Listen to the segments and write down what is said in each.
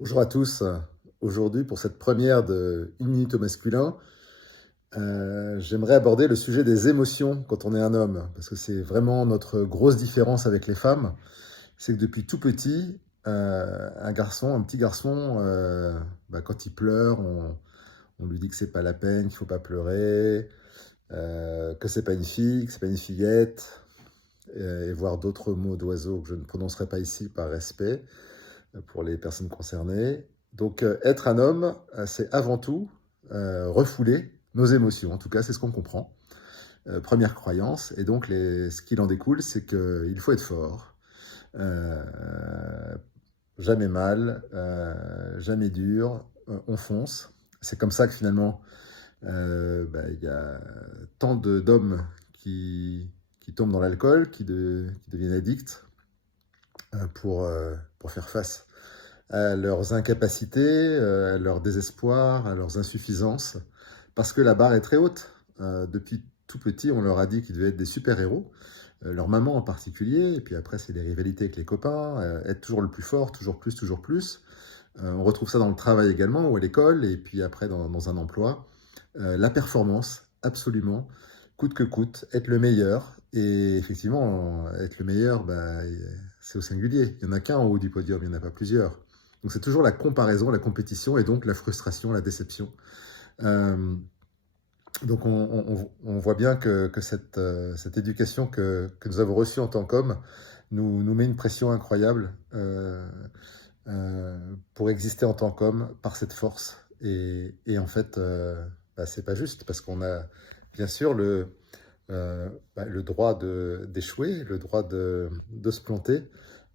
Bonjour à tous. Aujourd'hui, pour cette première de Une minute au masculin, j'aimerais aborder le sujet des émotions quand on est un homme, parce que c'est vraiment notre grosse différence avec les femmes. C'est que depuis tout petit, un petit garçon, quand il pleure, on lui dit que c'est pas la peine, qu'il faut pas pleurer, que c'est pas une fille, que c'est pas une fillette, et voire d'autres mots d'oiseaux que je ne prononcerai pas ici par respect pour les personnes concernées. Donc, être un homme, c'est avant tout refouler nos émotions. En tout cas, c'est ce qu'on comprend. Première croyance. Et donc, ce qu'il en découle, c'est qu'il faut être fort. Euh, Jamais mal, jamais dur, on fonce. C'est comme ça que finalement, il y a tant d'hommes qui tombent dans l'alcool, qui deviennent addicts pour faire face à leurs incapacités, à leur désespoir, à leurs insuffisances, parce que la barre est très haute. Depuis tout petit, on leur a dit qu'ils devaient être des super-héros, leur maman en particulier, et puis après c'est les rivalités avec les copains, être toujours le plus fort, toujours plus, toujours plus. On retrouve ça dans le travail également, ou à l'école, et puis après dans un emploi. La performance, absolument, coûte que coûte, être le meilleur, et effectivement, être le meilleur, c'est au singulier. Il n'y en a qu'un en haut du podium, il n'y en a pas plusieurs. Donc c'est toujours la comparaison, la compétition et donc la frustration, la déception. Euh, donc on voit bien que cette éducation que nous avons reçue en tant qu'hommes nous met une pression incroyable pour exister en tant qu'homme par cette force. Et en fait, c'est pas juste parce qu'on a bien sûr le droit d'échouer, le droit de se planter,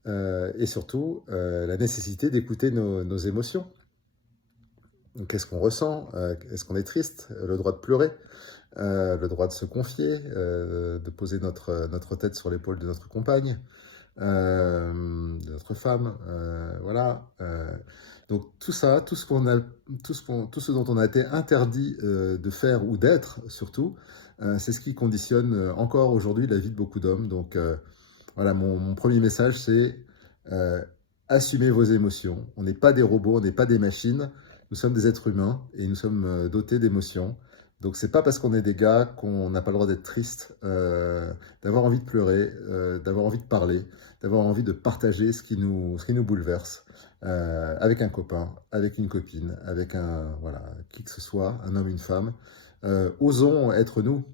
et surtout la nécessité d'écouter nos émotions. Qu'est-ce qu'on ressent? Est-ce qu'on est triste? Le droit de pleurer, le droit de se confier, de poser notre tête sur l'épaule de notre compagne, de notre femme, voilà. Donc tout ça, tout ce dont on a été interdit de faire ou d'être surtout, c'est ce qui conditionne encore aujourd'hui la vie de beaucoup d'hommes. Donc voilà, mon premier message, c'est euh, assumez vos émotions. On n'est pas des robots, on n'est pas des machines. Nous sommes des êtres humains et nous sommes dotés d'émotions. Donc c'est pas parce qu'on est des gars qu'on n'a pas le droit d'être triste, d'avoir envie de pleurer, d'avoir envie de parler, d'avoir envie de partager ce qui nous bouleverse avec un copain, avec une copine, avec voilà, qui que ce soit, un homme, une femme. Osons être nous.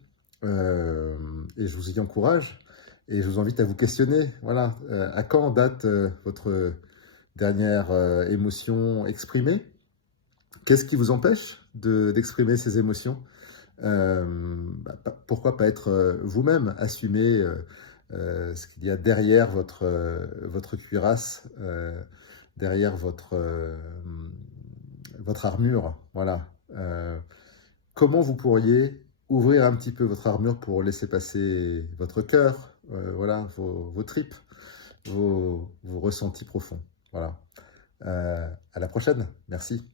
Et je vous y encourage. Et je vous invite à vous questionner. Voilà, à quand date votre dernière émotion exprimée? Qu'est-ce qui vous empêche d'exprimer ces émotions? Pourquoi pas être vous-même, assumer ce qu'il y a derrière votre cuirasse, derrière votre armure. Voilà. Comment vous pourriez ouvrir un petit peu votre armure pour laisser passer votre cœur, voilà, vos tripes, vos ressentis profonds. Voilà. À la prochaine. Merci.